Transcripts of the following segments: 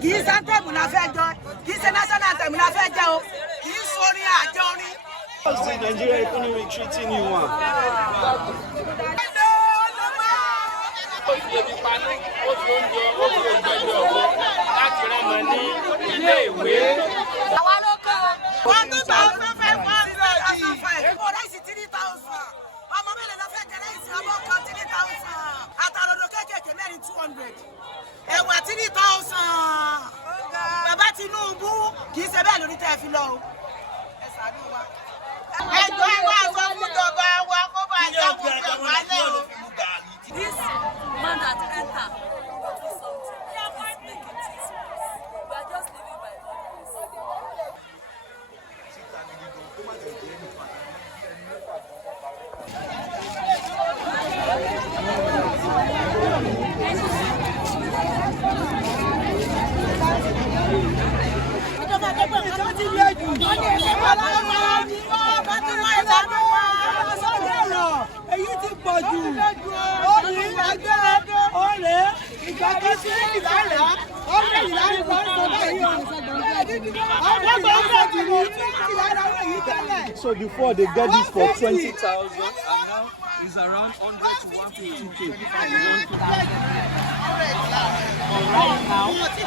Kì í sáńtẹ̀mù la fẹ́ jọ, kì í ṣe national anthem la fẹ́ jẹ o, kì í sórin àjọ orin. How's the Nigerian economy treating you? Ẹ̀wà 3,000. Bàbá Tinubu kì í ṣe bẹ́ẹ̀ lórí tẹ́ fi lọ o. Ẹ ṣàánú wa. Ẹjọ́ ẹ wá sọ fún ìjọba wa kó bá yá gbogbo ìwálẹ̀ o. This man that enter do something. He's making things worse. We are just living by God. Èyí ti pọ̀ jù. Ó ní ẹgbẹ́ ọ̀rẹ́ ìgbàgbọ́ sí ìlànà ọ̀rẹ́ ìlànà So before they got this for 20,000 and now it's around 100 to 150K. Right now.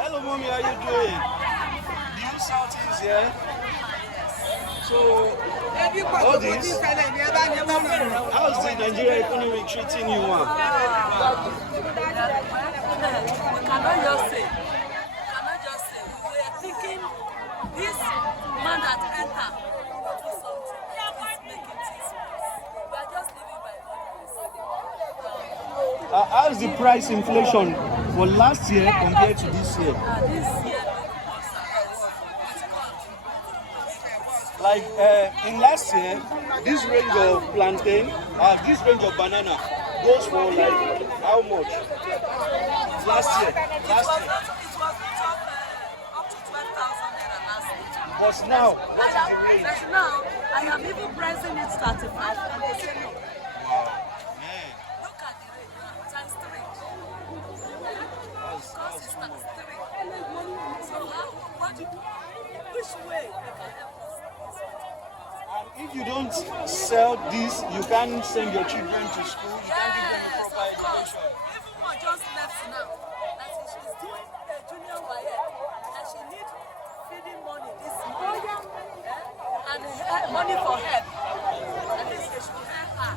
Hello, mommy, how you doing? New South is here. So, all this, how's the Nigerian economy treating you? We cannot just say. We are thinking this man that enter do something. He's making things worse. We are just living by God. How's the price inflation for last year compared to this year? This year, Like in last year, this range of plantain, this range of banana goes for like how much? Last year. It was not up to 12,000 naira last year. But now, what is the range? But now, I am even pricing it 35 and they say no. Wow, man. Look at the rate, times 3. Cost is times 3. So which way they can help us? And if you don't sell this, you can't send your children to school. You can't give them a proper education. Even one just left now. That she's doing a junior YF and she needs feeding money this month. And money for help. At least they should help her.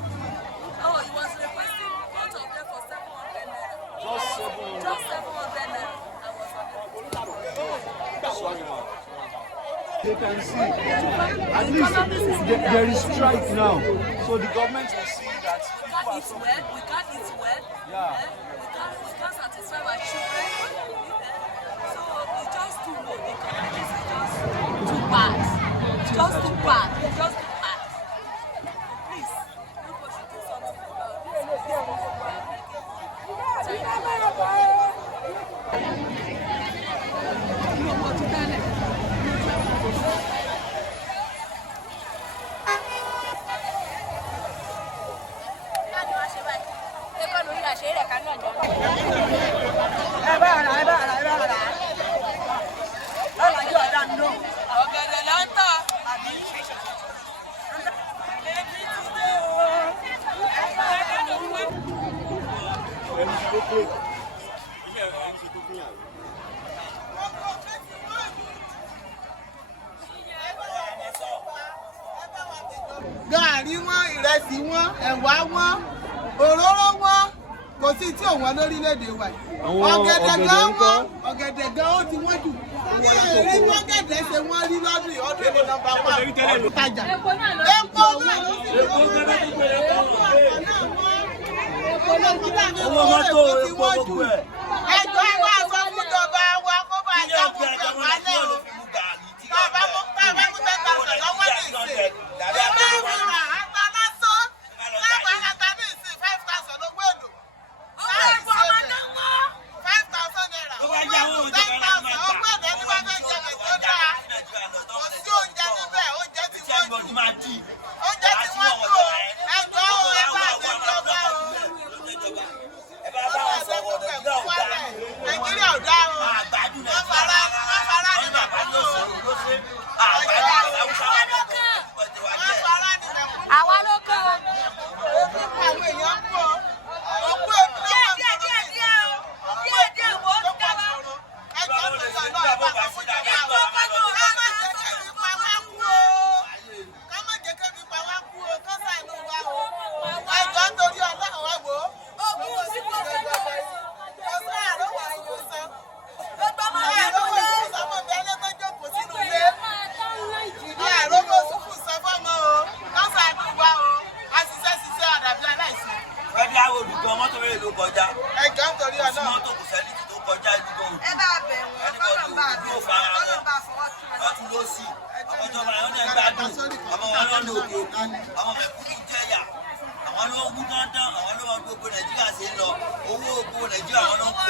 Oh, he was requesting both of them for 700 naira. Just 700. Just 700 naira. I was on it. Sorry, man. They can see. At least there is strike now. So the government will see that We can't eat well. Yeah. We can't satisfy our children. So it's just too low. The economy is just too bad. It's just too bad. Please, people should do something about it. Gààrí wọn, ìrẹsì wọn, ẹ̀wà wọn, òróró wọn, kò sí tí òun wọn lórílẹ̀‐èdè wa. Ọ̀gẹ̀dẹ̀ gan wọn, ọ̀gẹ̀dẹ̀ gan ó ti wọ́n jù. Ní èrè wọn gẹ̀dẹ̀ ṣe wọ́n rí lọ́dún yìí, ọdún ní nọ́mbà wà tajà. Epo náà ló ti wọ́n. Owó mọ́tò epo gbogbo ẹ̀. Ẹjọ́ ẹ máa sọ fún ìjọba wa kó bá yá wọn kàn wálé o. Bàbá mú tẹ́ta sọ̀ lọ́wọ́ ní ìsìn. Bàbá mi rà àgbà lásán. Láwọn àgbà ní ìsìn 5,000 lówó èlò. 5,000 naira. 10,000 owó èlò ẹni wọ́n fẹ́ jẹ lè tó dáa. Kò sí oúnjẹ níbẹ̀, oúnjẹ tí wọ́n jù. Oúnjẹ tí wọ́n jù o. Ẹjọ́ o, ẹ bá àjẹjọba o. Nàìjíríà ò dá o. Wọ́n fara ní mẹ̀kúnnù o. Àwa ló kàn. Àwọn èèyàn kú o. Òkú èmi náà wà lórí díẹ̀ wo ń dábà. ẹjọ́ tó yọ náà ẹ bá sọ fún ìjọba o. Ká má jẹ́ kébi pa wá kú o. Ká ṣàánú wa o. Ẹjọ́ torí Ọlọ́run ẹ wò ó. Owó sí kò fẹ́ jọba yìí. Ọ̀sán àrọ́wọ̀ àyùkú san. Àrọ́wọ̀ sùkúù san fún mi ẹlẹ́gbẹ́ jókòó sínú ilé. Àrọ́wọ̀ sùkúù san fọ́mọ o. Ká ṣàánú wa o. Àṣìṣe àdàbí aláìsí. Rẹ́dí àwọn olùkọ́ mọ́tò rẹ̀ ló kọjá. Ẹjọ́ ń torí Ọlọ́run. Mọ́tò kò sẹ́ni tó kọjá ìdúgbò òdu. Ẹ bá bẹ̀ wọ́n. Ẹnìkan ló fara wọn. Lọ́tún ló sì. Ọmọ ìjọba yẹn ń gbádùn. Ọmọ wọn ló ń lo òkè òkun. Ọmọ mẹ̀kúnnù jẹ́yà. Àwọn ló ń wú dandan. Àwọn ló ń gbogbo Nàìjíríà ṣe ń lọ. Owó ògbó Nàìjíríà wọn ló ń kó.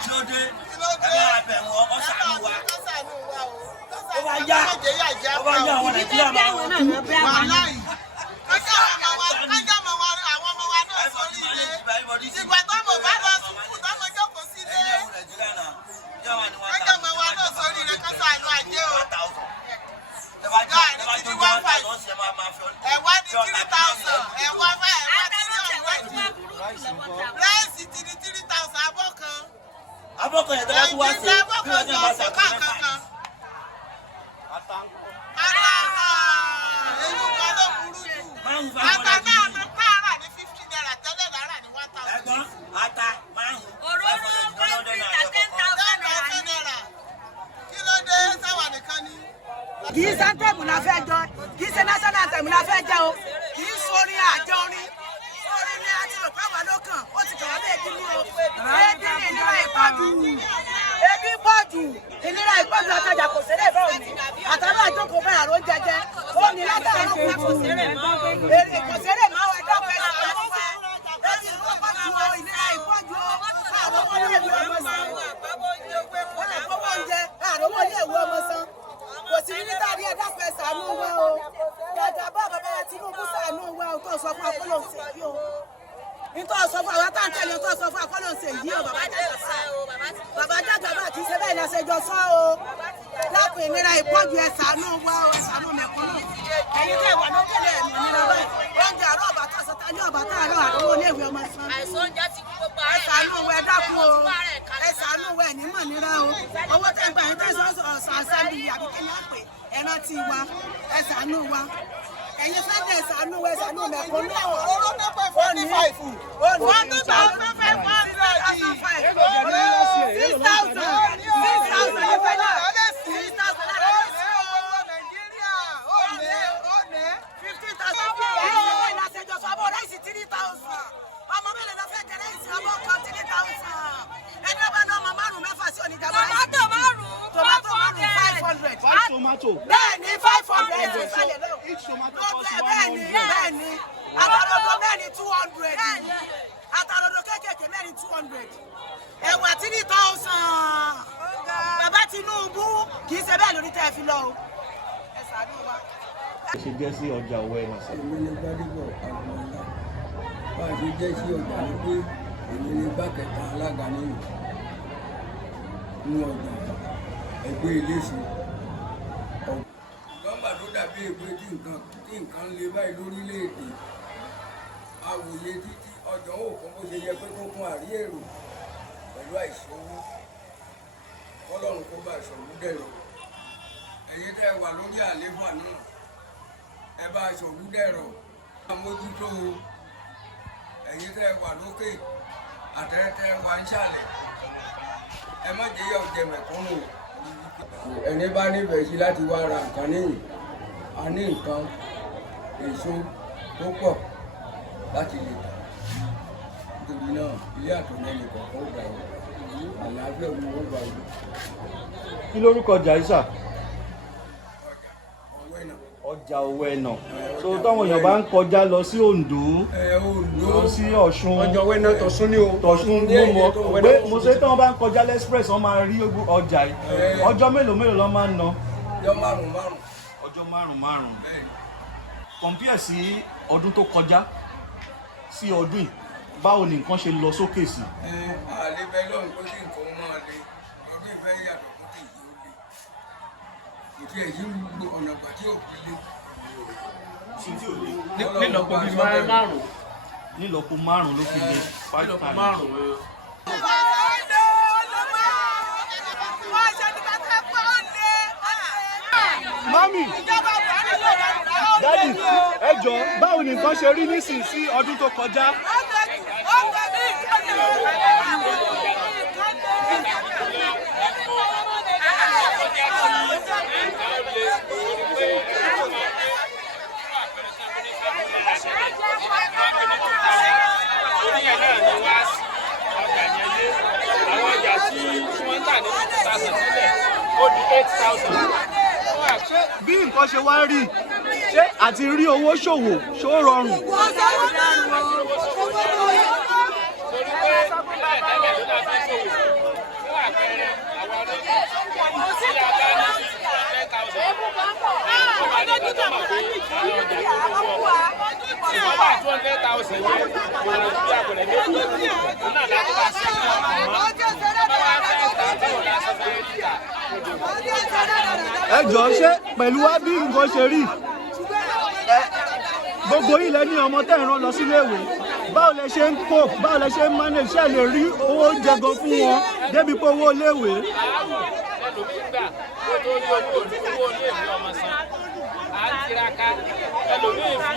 Kí ló dé? Ẹ bá bẹ̀ wọ́n ọkọ̀ ṣàánú wa. Ó bá yá àwọn Nàìjíríà máa wọ́n kú. Wàláì. Kájà mọ̀ wa àwọn ọmọ wa náà sórí ilé. Ìgbà tó mọ̀ bá lọ sùkúù tó mọ̀ jókòó sí ilé. Kájà mọ̀ wa náà sórí ilé ká ṣàánú ajé o. Gààrí ti di 1,500. Ẹ̀wà di 3,000. Ẹ̀wà 300. Ráìsì ti di 3,000 abọ́ kan. Abọ́ kan yẹn tó bá tún wá sí. Ẹ̀jẹ̀ abọ́ kan sọ ọ̀sán kankan. Èyí kan ló burú jù. Ata náà ní káàrà ní 50 naira tẹ́lẹ̀ lára ní 1,000. Ẹ̀gbọ́n ata márùn-ún. Òróró bẹ́ẹ̀ni 10,000 naira. Kí ló dé sáwà nìkan ni? Kì í sáńtẹ̀mù la fẹ́ jọ, kì í ṣe national anthem la fẹ́ jẹ́ o, kì í sórin àjọ orin. Orin ni a ti rò pé wà lókàn, ó ti kàn wá lé ebi ní o. Ebi ní ìnira ìpọ́jù. Ebi pọ̀jù. Ìnira ìpọ́jù àtajà kò ṣeré bá òní. Àtàwọn àjọkò bẹ́ẹ̀ àrò jẹjẹ. Ó ní látàrí òkú kò ṣeré máa wọ ẹjọ́ pẹ́ sọ̀rọ̀ fún ẹ. Ebi ìpọ́jù o, ìnira ìpọ́jù o. Àwọn ọmọ ilé ìwé ọmọ san. Wọ́n lè fọwọ́ oúnjẹ, àwọn ọmọ ilé ìwé ọmọ san. Kò sí níta rí ẹ̀dá fẹ́ ṣàánú wa o. Gàdá bá bàbá Tinubu ṣàánú wa o tó sọ fún akọ́lọ́ọ̀sẹ̀ yìí o. Nítorí sọ fún àwọn táǹtẹ̀lẹ̀ tó sọ fún akọ́lọ́ọ̀sẹ̀ yìí o bàbá Jàgàbá. Bàbá Jàgàbá kì í ṣe bẹ́ẹ̀ lọ́sẹ̀ jọ sọ o. Lápò ìnira ìpọ́jù ẹ̀ ṣàánú wa o, ṣàánú mẹ̀kúnnù. Ẹ̀yin tẹ̀ wà lókèlè ẹ̀mí ìnira báyìí. Oúnjẹ àárọ̀ ọ̀bà tó ṣe ta ní ọ̀bà tá àárọ̀ àdúgbò iléèwé ọmọ san. Ẹ ṣàánú wa ẹ dákun o. Ẹ ṣàánú wa ẹ̀ ní mọ̀ nira o. Owó tẹ̀ ń gbà yín tẹ̀sán ọ̀sán àṣàbí àbíkẹ́ ní àpè. Ẹ rántí wa, ẹ ṣàánú wa. Ẹ̀yin fẹ́ẹ́ ṣàánú wa, ẹ ṣàánú mẹ̀kúnnù. Òróró tó pé 45. Wọ́n tó bá fẹ́ 5 tomato. Bẹ́ẹ̀ni 500. Each tomato Bẹ́ẹ̀ni. Àtàlọ́dọ̀ mẹ́rin 200. Àtàlọ́dọ̀ kékèké mẹ́rin 200. Ẹ̀wà 3,000. Bàbá Tinubu kì í ṣe bẹ́ẹ̀ lórí tẹ́ ẹ fi lọ o. Ẹ ṣàánú wa. Ṣe jẹ́ sí ọjà Owena sir. Èmi ni Gbádébọ̀ Àgbọ̀nlá. Bá a ṣe jẹ́ sí ọjà ni pé èmi ni bákẹ́ta alága nínú ọjà ẹgbẹ́ iléeṣẹ́. Nọ́mbà tó dàbí èpè tí nǹkan lè báyìí lórílẹ̀‐èdè. Àwòye títí ọjọ́ òkun bó ṣe yẹ pé kó kún àrí èrò. pẹ̀lú àìsówó kọ́lọ́run kó bá ìṣòwò dẹ̀rọ̀ ẹ̀yin tẹ́ wà lórí àlééfà náà ẹ bá ìṣòwò dẹ̀rọ̀ àmójútó ẹ̀yin tẹ́ wà lókè àtẹ̀tẹ̀ wà ń ṣàlẹ̀ ẹ má jẹ́ yà ọ̀jẹ̀ mẹ̀kúnnù ẹni bá nífẹ̀ẹ́ sí láti wá ra nǹkan níyìn a ní nǹkan èso tó pọ̀ láti lè tà nítorí náà ilé àtọ̀nà ẹnì kọ̀ọ̀kan ó gbà yìí àlàáfíà ni wọ́n gbà yìí. Kí lórúkọ ọjà yìí sà? Ọjà Owena. So táwọn èèyàn bá ń kọjá lọ sí Oǹdó lọ sí Ọ̀ṣun ọjà Owena Tọ̀ṣun ni o. Tọ̀ṣun mo mọ̀ pé mo ṣe tí wọ́n bá ń kọjá lẹ́sprẹ̀s wọ́n máa rí ọjà yìí. Ọjọ́ mélòó ló máa ń ná? Ọjọ́ márùn-ún. Ọjọ́ márùn-ún. Compare sí ọdún tó kọjá sí ọdún yìí báwo ni nǹkan ṣe lọ sókè sí? Àlè bẹ́ẹ̀ lọ́run kó sì nǹkan máa le ọdún ìfẹ́ yàtọ̀ tó tẹ̀ yìí ó le. Ìfẹ́ èyí ń lo ọ̀nà àgbà tí ò fi le. Nílọ́po bíi márùn-ún. Nílọ́po márùn-ún ló fi le 5 times. Mami, Daddy, ẹ jọ̀ọ́ báwo ni nǹkan ṣe rí nísìnyí sí ọdún tó kọjá? Àwọn ọjà tí wọ́n ń tà ní 2,000 sílẹ̀ ó di 8,000. Ṣé bí nǹkan ṣe wá rí ṣé àti rí owó ṣòwò ṣó rọrùn? Torí pé tẹ́lẹ̀ ló dá fẹ́ ṣòwò fún àpẹẹrẹ àwọn ọdún tí a bá ní 200,000 ó máa ní ìgbàjọ́ mọ̀ pé àwọn ọjà tó lówó ọkọ̀ ìwọ́n bá 200,000 yẹn kò rẹ̀ sí àpẹẹrẹ méjì òun náà láti bá ṣe ní ọkọ̀ mọ́ bá wá fẹ́ ta tí wọ́n dá sọ́fẹ́ rí ta. Ẹ jọ̀ọ́ ṣé pẹ̀lú wá bí nǹkan ṣe rí gbogbo ilẹ̀ ní ọmọ tẹ́ ìran lọ sílé ìwé báwo lẹ ṣe ń kó báwo lẹ ṣe ń manage ṣe lè rí owó jẹ gan fún wọn débi pé owó iléèwé. Ẹlòmíì gbà kó tó rí owó iléèwé ọmọ san à ń tiraka ẹlòmíì fi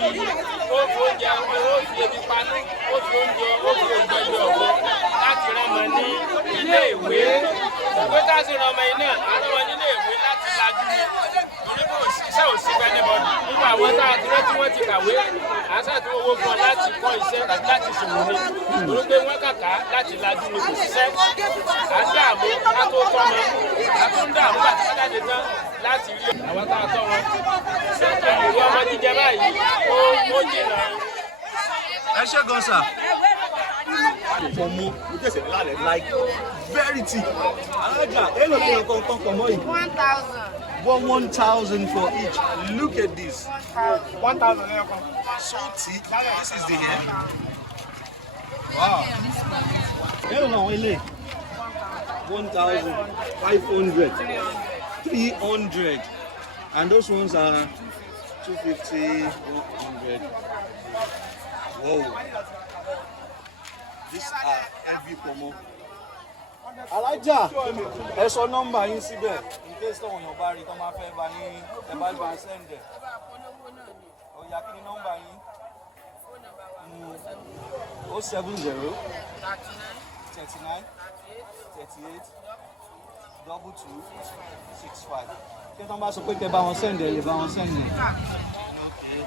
oúnjẹ owó fi ebi panú ó fi oúnjẹ ògbẹ́jọ ọ̀gbọ́n láti rán ọmọ ní iléèwé ìwé tá a sì rán ọmọ yìí náà á rán wọn ní iléèwé láti lajú ni torí pé iṣẹ́ ò sí pẹ́ níbọn nínú àwọn tá a ti rẹ́ tí wọ́n ti kàwé àṣà tí wọ́n wó fún ọ láti kọ́ iṣẹ́ àti láti ṣòwò ni torí pé wọ́n kàkà láti lajú ni kò ṣiṣẹ́ à ń dààmú ká tó tọ́ wọn à tún ń dààmú àti jáde tán láti rí àwọn tá a tọ́ wọn ìwé ọmọ jíjẹ báyìí ó jìnnà. Ẹ ṣé gan sà. Pọ̀mọ́ like very cheap. Alájà èlò ní nǹkan pọ̀mọ́ yìí. 1,000 for each. Look at this. 1,000 So cheap. This is the hair. Wow. Èlò náà wọlé. 1,500. 300. And those ones are 250, 100. Whoa. These are heavy promo. Alájà, ẹ sọ nọ́mbà yín síbẹ̀ in case tọ́wọ̀n èèyàn bá rí tọ́ máa fẹ́ bá yín ẹ bá gbà sẹ́ǹdẹ̀. Ọ̀yà kí ni nọ́mbà yín? 070 39 38 22 65. Kí tọ́ bá sọ pé kẹ́ bá wọn sẹ́ǹdẹ̀ lè bá wọn sẹ́ǹdẹ̀. Okay.